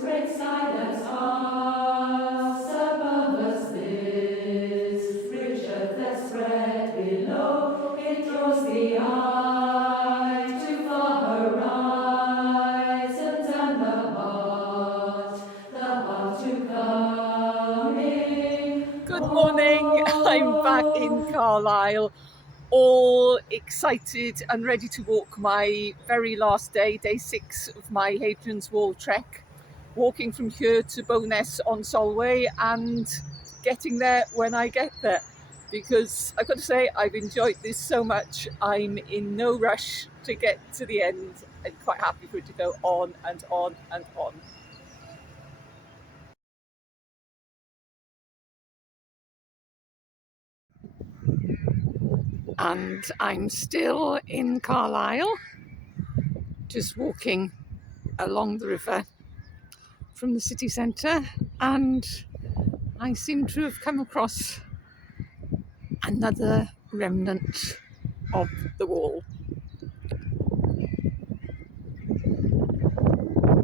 great silence us above us this, rich earth that spread below, it draws the eye to far horizons and the heart to coming. Good morning, I'm back in Carlisle, all excited and ready to walk my very last day, day 6 of my Hadrian's Wall trek, walking from here to Beaumont on Solway and getting there when I get there, because I've got to say I've enjoyed this so much. I'm in no rush to get to the end. I'm quite happy for it to go on and on and on. And I'm still in Carlisle, just walking along the river from the city centre, and I seem to have come across another remnant of the wall.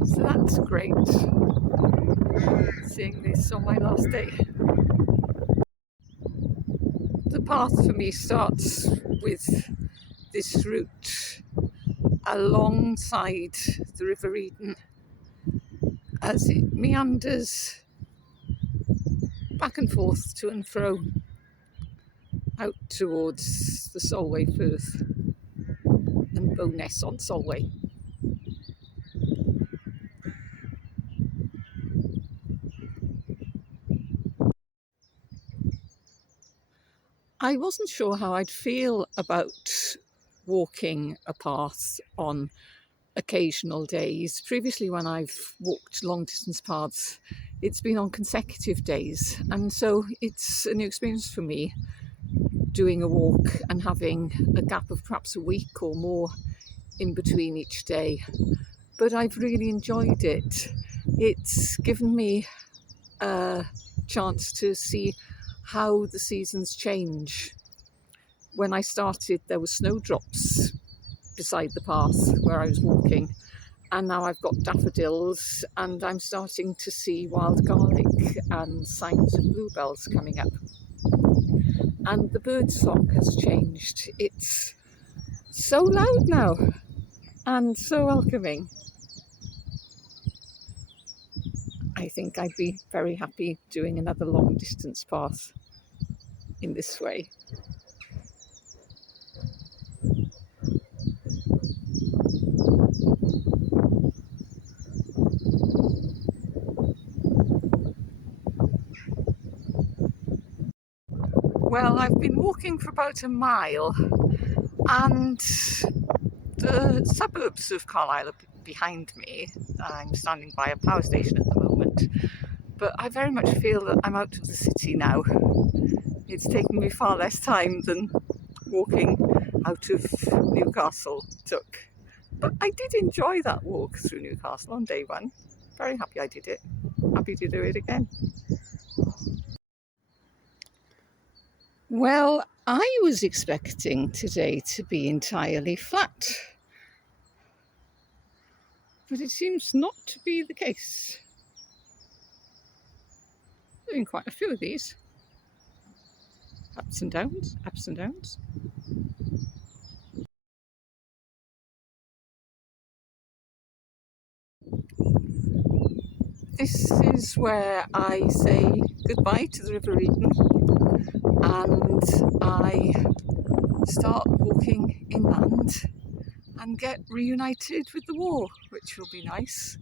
So that's great, seeing this on my last day. The path for me starts with this route alongside the River Eden as it meanders back and forth to and fro out towards the Solway Firth and Beaumont on Solway. I wasn't sure how I'd feel about walking a path on occasional days. Previously, when I've walked long distance paths, it's been on consecutive days, and so it's a new experience for me doing a walk and having a gap of perhaps a week or more in between each day. But I've really enjoyed it. It's given me a chance to see how the seasons change. When I started, there were snowdrops beside the path where I was walking, and now I've got daffodils, and I'm starting to see wild garlic and signs of bluebells coming up. And the bird song has changed. It's so loud now and so welcoming. I think I'd be very happy doing another long distance path in this way. Well, I've been walking for about a mile, and the suburbs of Carlisle are behind me. I'm standing by a power station at the moment, but I very much feel that I'm out of the city now. It's taken me far less time than walking out of Newcastle took. But I did enjoy that walk through Newcastle on day 1. Very happy I did it. Happy to do it again. Well, I was expecting today to be entirely flat, but it seems not to be the case. Doing quite a few of these. Ups and downs, ups and downs. This is where I say goodbye to the River Eden, and I start walking inland and get reunited with the wall, which will be nice.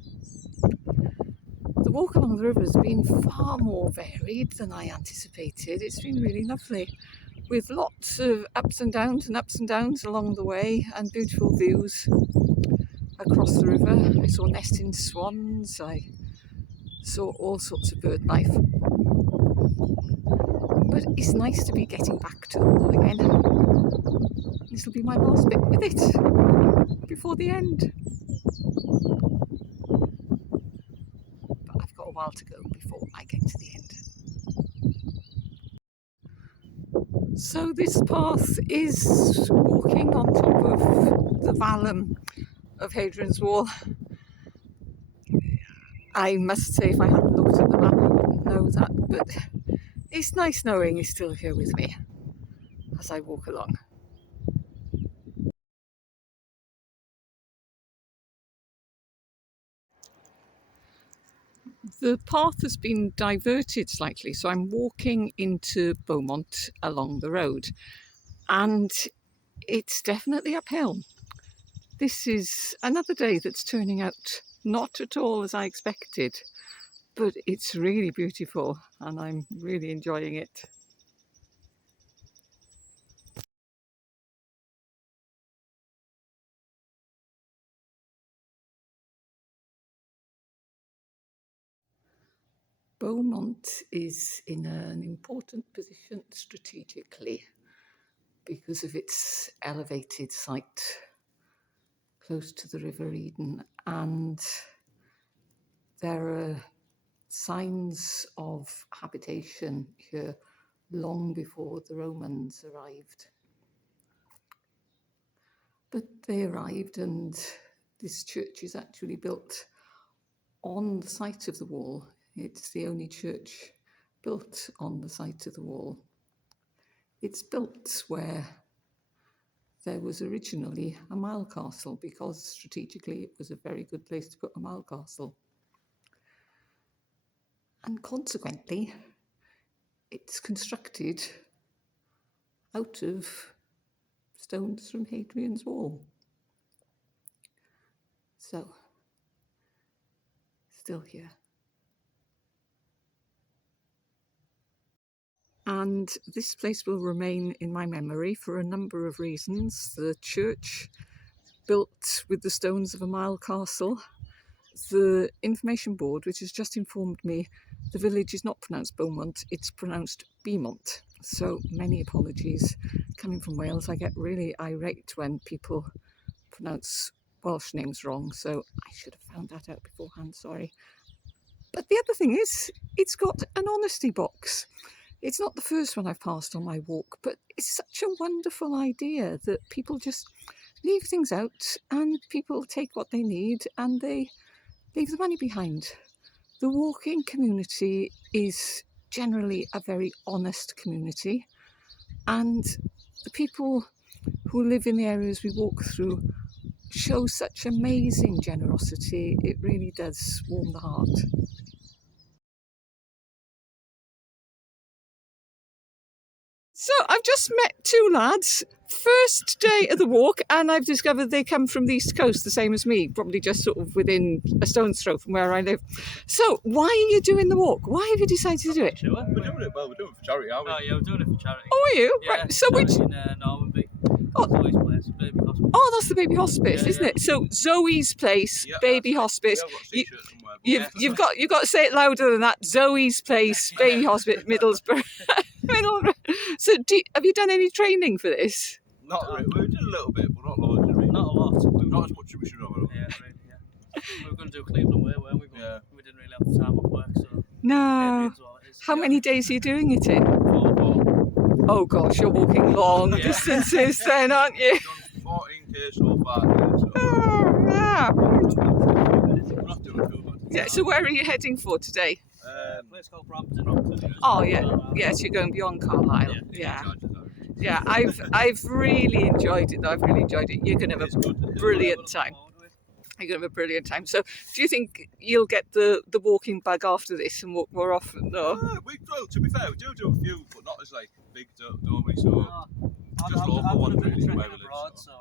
The walk along the river has been far more varied than I anticipated. It's been really lovely, with lots of ups and downs along the way, and beautiful views across the river. I saw nesting swans, I saw all sorts of bird life. But it's nice to be getting back to the wall again. This will be my last bit with it before the end. But I've got a while to go before I get to the end. So this path is walking on top of the vallum of Hadrian's Wall. I must say, if I hadn't looked at the map, I wouldn't know that, but it's nice knowing he's still here with me as I walk along. The path has been diverted slightly, so I'm walking into Beaumont along the road, and it's definitely uphill. This is another day that's turning out not at all as I expected, but it's really beautiful and I'm really enjoying it. Beaumont is in an important position strategically because of its elevated site close to the River Eden, and there are signs of habitation here long before the Romans arrived. But they arrived, and this church is actually built on the site of the wall. It's the only church built on the site of the wall. It's built where there was originally a mile castle, because strategically it was a very good place to put a mile castle. And consequently, it's constructed out of stones from Hadrian's wall. So, still here. And this place will remain in my memory for a number of reasons. The church, built with the stones of a mile castle. The information board, which has just informed me the village is not pronounced Beaumont, it's pronounced Beaumont. So many apologies. Coming from Wales, I get really irate when people pronounce Welsh names wrong, so I should have found that out beforehand, sorry. But the other thing is, it's got an honesty box. It's not the first one I've passed on my walk, but it's such a wonderful idea that people just leave things out and people take what they need and they leave the money behind. The walking community is generally a very honest community, and the people who live in the areas we walk through show such amazing generosity. It really does warm the heart. So I've just met two lads, first day of the walk, and I've discovered they come from the East Coast, the same as me, probably just sort of within a stone's throw from where I live. So why are you doing the walk? Why have you decided to do it? Sure. We're doing it for charity, aren't we? Oh yeah, we're doing it for charity. Oh, are you? Yeah, Right. So which? in Normanby. Oh. Zoe's place, baby hospital. Oh, that's the baby hospice, Yeah, isn't yeah. it? So Zoe's place, Yeah, baby that's hospice. We have got a t-shirt somewhere. but You've got to say it louder than that. Zoe's place, baby hospice, Middlesbrough. So have you done any training for this? Not really. We did a little bit, but not loads. Really. Not a lot. Not as much as we should have. I don't Yeah, really, yeah. We were going to do Cleveland Way, weren't we? But Yeah. we didn't really have the time off work, so. No. Hadrian's what it is. How many days are you doing it in? 4. Oh gosh, you're walking long Yeah. distances then, aren't you? We've done 14k so far. So Oh, yeah. we're not doing too bad. Yeah, so where are you heading for today? A place called Brampton. Oh yeah, yes, you're going beyond Carlisle. Yeah, yeah. I've really enjoyed it. Though. I've really enjoyed it. You're gonna have It's a good. brilliant time. You're gonna have a brilliant time. So, do you think you'll get the walking bug after this and walk more often? No. Well, to be fair, we do a few, but not as like big, don't we? So just local ones really where we live. So.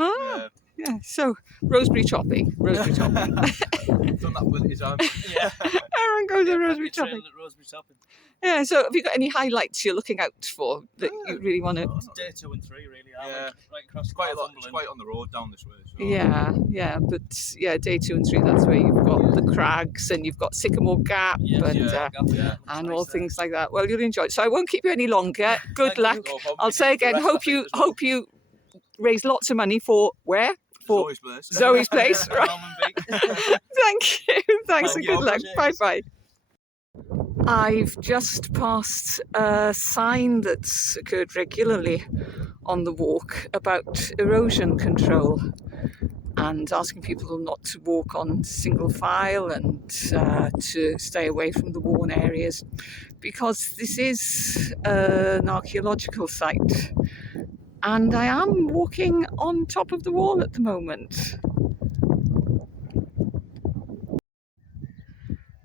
Ah, yeah. So Roseberry chopping. Done that plenty of times. Yeah. Aaron goes to Roseberry chopping. Roseberry chopping. Yeah. So, have you got any highlights you're looking out for that you really want to? Day 2 and 3, really. Yeah. Right across It's quite a lot. It's quite on the road down this way. So. Yeah, but yeah, day 2 and 3. That's where you've got the crags and you've got Sycamore Gap and all things like that. Well, you'll enjoy it. So I won't keep you any longer. Good Thank luck. you. No problem. I'll say again. Hope you raise lots of money for where? For Zoe's place. Zoe's place. Right. Thank you. Thanks and Thank you. good luck. Bye Cheers. bye. I've just passed a sign that's occurred regularly on the walk about erosion control. and asking people not to walk on single file and to stay away from the worn areas, because this is an archaeological site. And I am walking on top of the wall at the moment.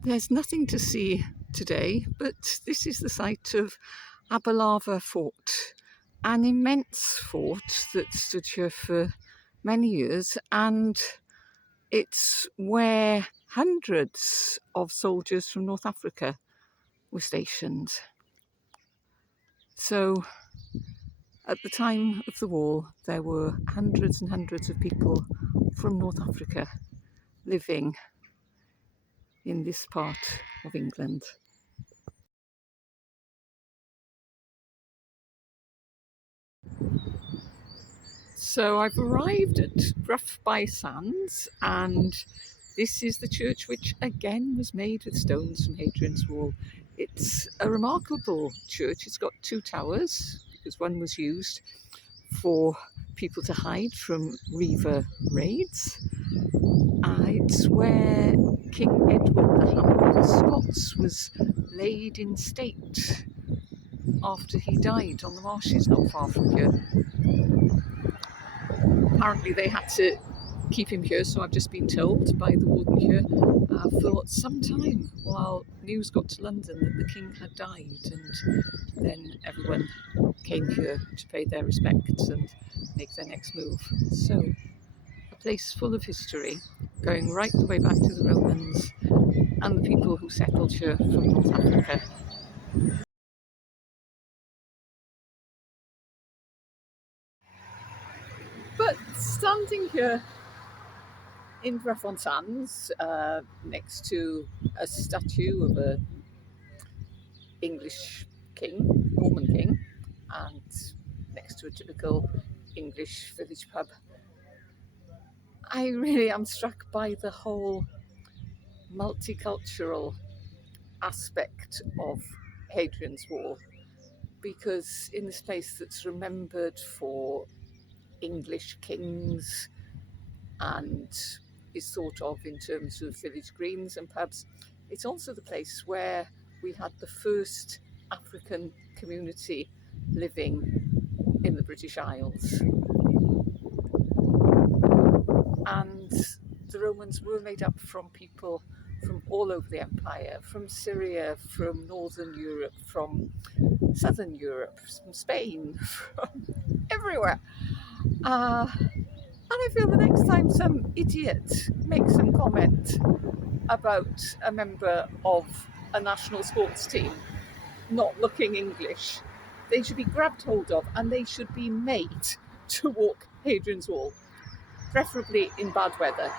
There's nothing to see today, but this is the site of Aberlava Fort, an immense fort that stood here for many years, and it's where hundreds of soldiers from North Africa were stationed. So at the time of the war, there were hundreds and hundreds of people from North Africa living in this part of England. So I've arrived at Rough by Sands, and this is the church, which again was made with stones from Hadrian's Wall. It's a remarkable church. It's got two towers, because one was used for people to hide from Reaver raids. It's where King Edward the Hammer of the Scots was laid in state after he died on the marshes not far from here. Apparently they had to keep him here, so I've just been told by the warden here, for some time, while news got to London that the king had died, and then everyone came here to pay their respects and make their next move. So a place full of history, going right the way back to the Romans and the people who settled here from North Africa. But standing here in Sands, next to a statue of a English king, Norman king, and next to a typical English village pub, I really am struck by the whole multicultural aspect of Hadrian's Wall, because in this place that's remembered for English kings and is thought of in terms of village greens and pubs, it's also the place where we had the first African community living in the British Isles. And the Romans were made up from people from all over the empire, from Syria, from Northern Europe, from Southern Europe, from Spain, from everywhere. And I feel the next time some idiot makes some comment about a member of a national sports team not looking English, they should be grabbed hold of and they should be made to walk Hadrian's Wall, preferably in bad weather.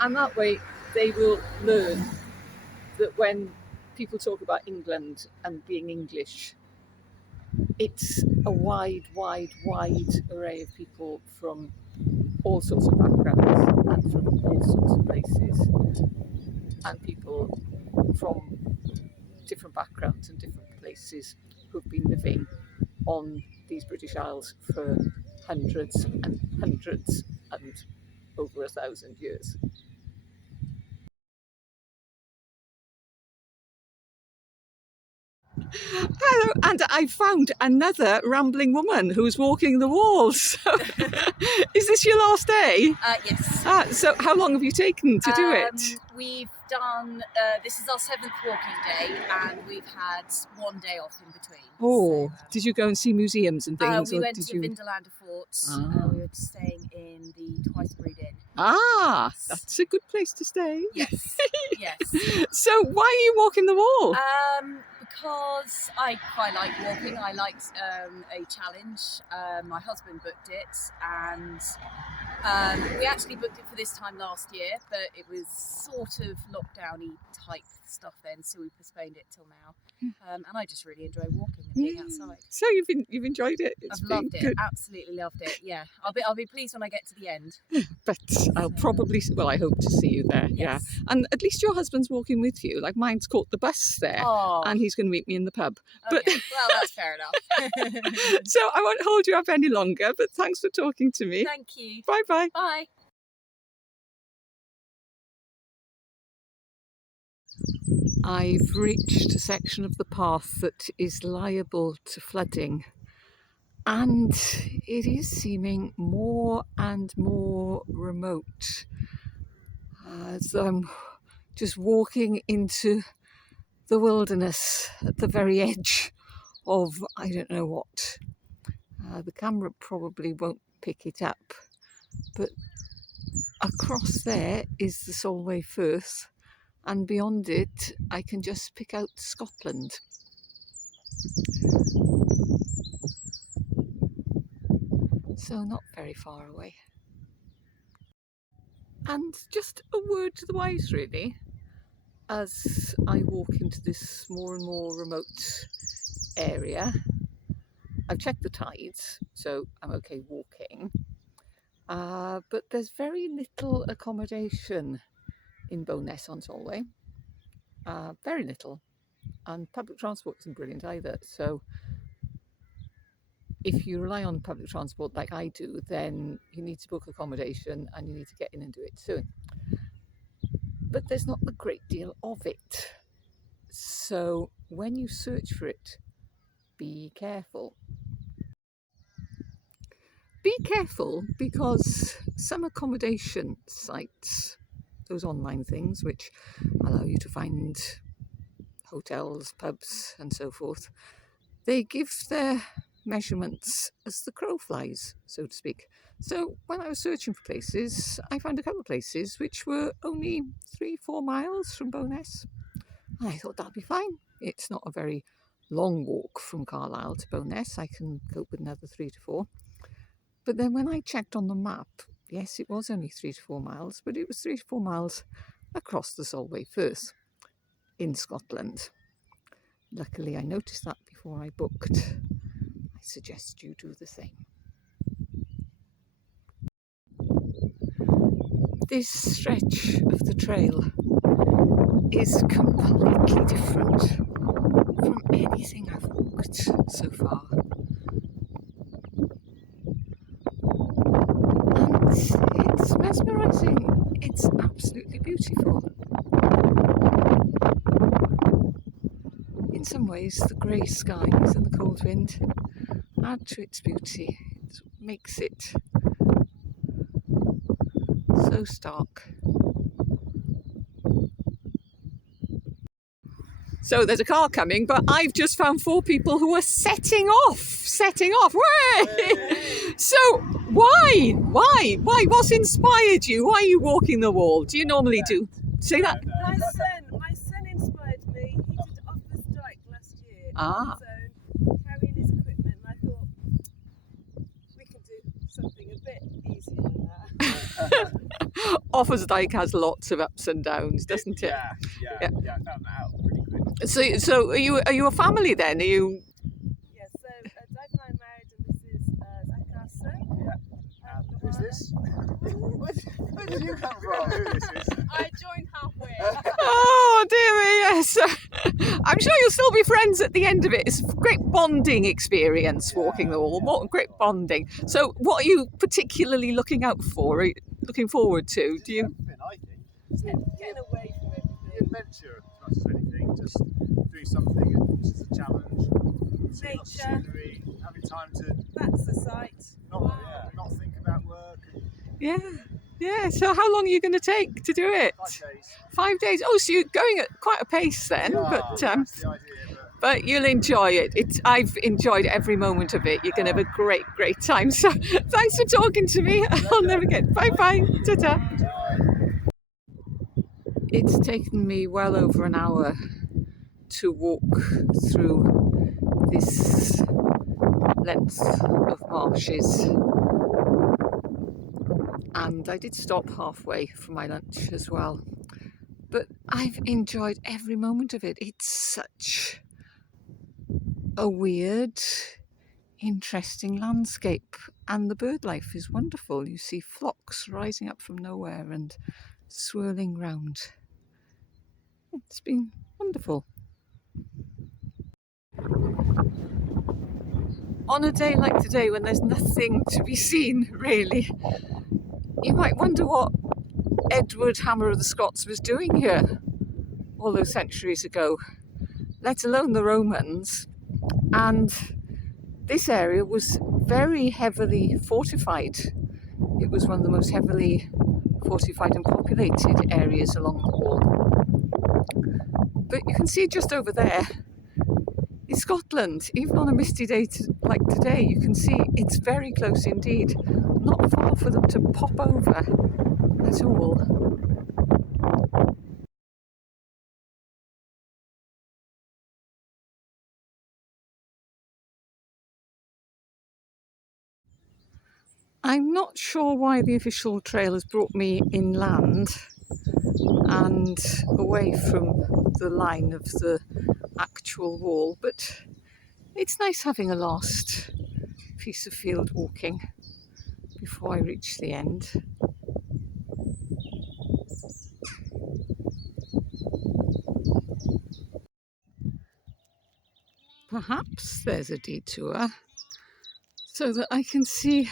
And that way they will learn that when people talk about England and being English, it's a wide array of people from all sorts of backgrounds and from all sorts of places, and people from different backgrounds and different places who've been living on these British Isles for hundreds and hundreds and over 1,000 years. Hello, and I found another rambling woman who's walking the walls. So, is this your last day? Yes. So how long have you taken to do it? We've done, this is our 7th walking day, and we've had 1 day off in between. Oh, so, did you go and see museums and things? We went to Vindelander Fort. We were staying in the Twice-Brewed Inn. Yes. That's a good place to stay. Yes, yes. So why are you walking the wall? Because I quite like walking. I liked a challenge. My husband booked it, and we actually booked it for this time last year, but it was sort of lockdown-y type stuff then, so we postponed it till now. And I just really enjoy walking. being outside. So you've enjoyed it. It's I've been loved it. good. Absolutely loved it. Yeah, I'll be pleased when I get to the end. But I'll probably, well, I hope to see you there. Yeah. Yes. And at least your husband's walking with you. Like mine's caught the bus there, Oh, and he's going to meet me in the pub. okay. But Well, that's fair enough. so I won't hold you up any longer. But thanks for talking to me. Thank you. Bye bye. Bye. I've reached a section of the path that is liable to flooding, and it is seeming more and more remote as I'm just walking into the wilderness at the very edge of I don't know what. The camera probably won't pick it up, but across there is the Solway Firth, and beyond it I can just pick out Scotland. So not very far away. And just a word to the wise really, as I walk into this more and more remote area. I've checked the tides, so I'm okay walking, but there's very little accommodation in Beaumont on Solway, very little, and public transport isn't brilliant either. So if you rely on public transport like I do, then you need to book accommodation and you need to get in and do it soon. But there's not a great deal of it. So when you search for it, be careful. Be careful because some accommodation sites, those online things which allow you to find hotels, pubs and so forth, they give their measurements as the crow flies, so to speak. So when I was searching for places, I found a couple of places which were only 3-4 miles from Beaumont. And I thought that'd be fine. It's not a very long walk from Carlisle to Beaumont. I can cope with another 3 to 4. But then when I checked on the map, yes, it was only 3 to 4 miles, but it was 3 to 4 miles across the Solway Firth in Scotland. Luckily, I noticed that before I booked. I suggest you do the same. This stretch of the trail is completely different from anything I've walked so far. And it's mesmerising. It's absolutely beautiful. In some ways, the grey skies and the cold wind add to its beauty. It makes it so stark. So there's a car coming, but I've just found 4 people who are setting off. Way! So why? What's inspired you? Why are you walking the wall? Do you normally do? Say that? My son inspired me. He did off the strike last year on his own, carrying his equipment, and I thought we can do something a bit easier than that. Offa's Dyke has lots of ups and downs, doesn't it? Yeah, I found that out pretty quick. So are you a family then? Are you? Yes, so Dave and I are married, and this is Zach, our son. Yeah. Who's this? Where did you come from? Who this is? I joined halfway. Oh dear me, yes. I'm sure you'll still be friends at the end of it. It's a great bonding experience walking the wall. What great bonding. So what are you particularly looking out for? Looking forward to? Do you? Everything, I think. Getting away from The everything. adventure as much as anything, just doing something which is a challenge. Seeing lots of Nature. scenery, having time to That's the site. not think about work. Yeah. So how long are you going to take to do it? 5 days. 5 days. Oh, so you're going at quite a pace then. Yeah, But that's the idea. but you'll enjoy it. I've enjoyed every moment of it. You're going to have a great time. So thanks for talking to me. I'll never get. Bye bye. Ta-ta. It's taken me well over an hour to walk through this length of marshes. And I did stop halfway for my lunch as well. But I've enjoyed every moment of it. It's such a weird, interesting landscape, and the bird life is wonderful. You see flocks rising up from nowhere and swirling round. It's been wonderful. On a day like today when there's nothing to be seen really, you might wonder what Edward Hammer of the Scots was doing here all those centuries ago, let alone the Romans. And this area was very heavily fortified. It was one of the most heavily fortified and populated areas along the wall. But you can see just over there is Scotland. Even on a misty day like today, you can see it's very close indeed. Not far for them to pop over at all. I'm not sure why the official trail has brought me inland and away from the line of the actual wall, but it's nice having a last piece of field walking before I reach the end. Perhaps there's a detour so that I can see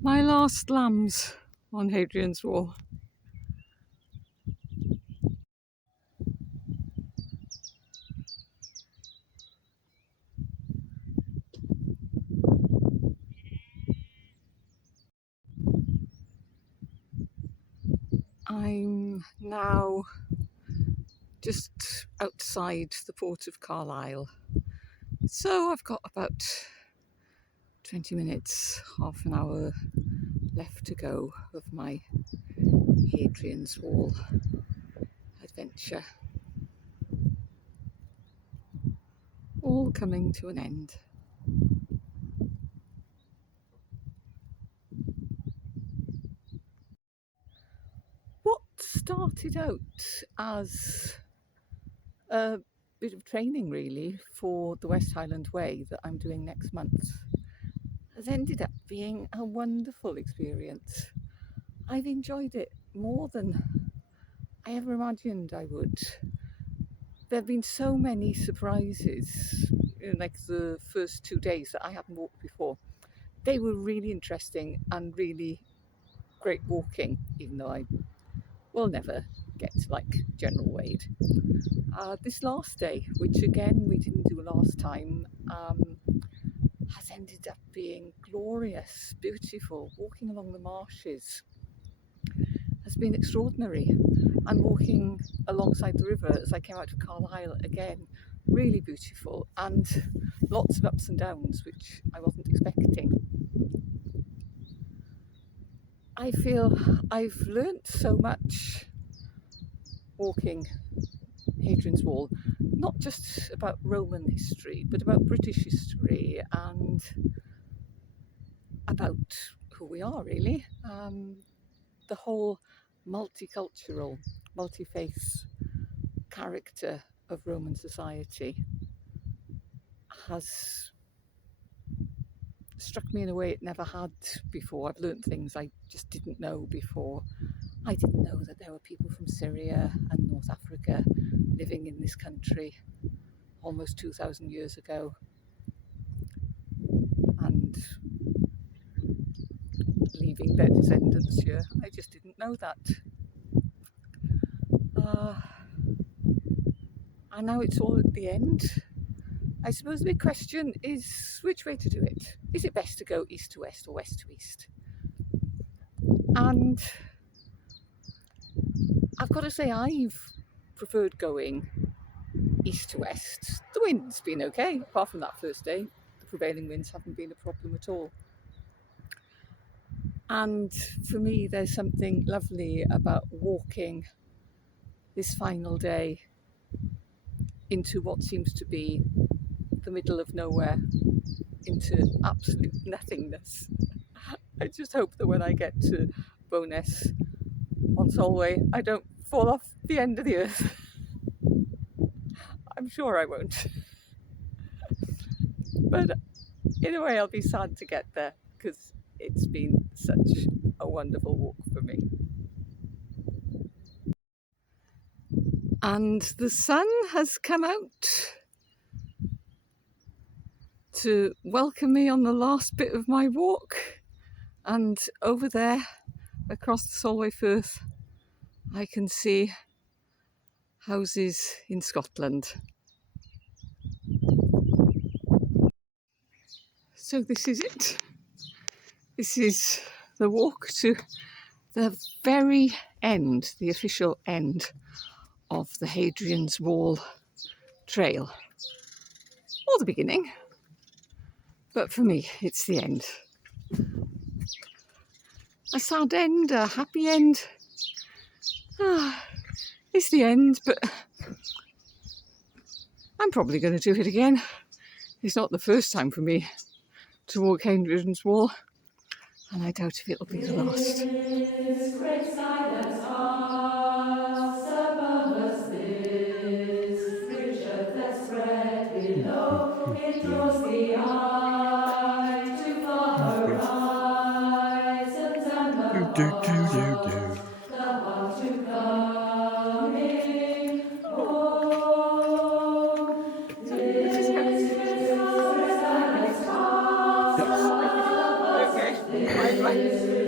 my last lambs on Hadrian's Wall. I'm now just outside the port of Carlisle, so I've got about 20 minutes, half an hour left to go of my Hadrian's Wall adventure. All coming to an end. What started out as a bit of training really for the West Highland Way that I'm doing next month has ended up being a wonderful experience. I've enjoyed it more than I ever imagined I would. There have been so many surprises in like the first 2 days that I hadn't walked before. They were really interesting and really great walking, even though I will never get to like General Wade. This last day, which again we didn't do last time, has ended up being glorious, beautiful. Walking along the marshes has been extraordinary, and walking alongside the river as I came out of Carlisle again, really beautiful, and lots of ups and downs which I wasn't expecting. I feel I've learnt so much walking Hadrian's Wall, not just about Roman history, but about British history and about who we are really. The whole multicultural, multi-faith character of Roman society has struck me in a way it never had before. I've learnt things I just didn't know before. I didn't know that there were people from Syria and North Africa living in this country almost 2,000 years ago, and leaving their descendants here. I just didn't know that. And now it's all at the end. I suppose the big question is which way to do it. Is it best to go east to west or west to east? And I've got to say I've preferred going east to west. The wind's been okay, apart from that first day. The prevailing winds haven't been a problem at all. And for me, there's something lovely about walking this final day into what seems to be the middle of nowhere, into absolute nothingness. I just hope that when I get to Bo'ness on Solway, I don't fall off the end of the earth. I'm sure I won't. But in a way, I'll be sad to get there because it's been such a wonderful walk for me. And the sun has come out to welcome me on the last bit of my walk. And over there, across the Solway Firth, I can see houses in Scotland. So this is it. This is the walk to the very end, the official end of the Hadrian's Wall trail. Or the beginning, but for me it's the end. A sad end, a happy end. It's the end, but I'm probably going to do it again. It's not the first time for me to walk Hadrian's Wall, and I doubt if it'll be the last. This great silence us above us, this rich earth that spread below, it draws the eye to far horizons and above, the heart to coming home. This great silence us above us, Okay, bye.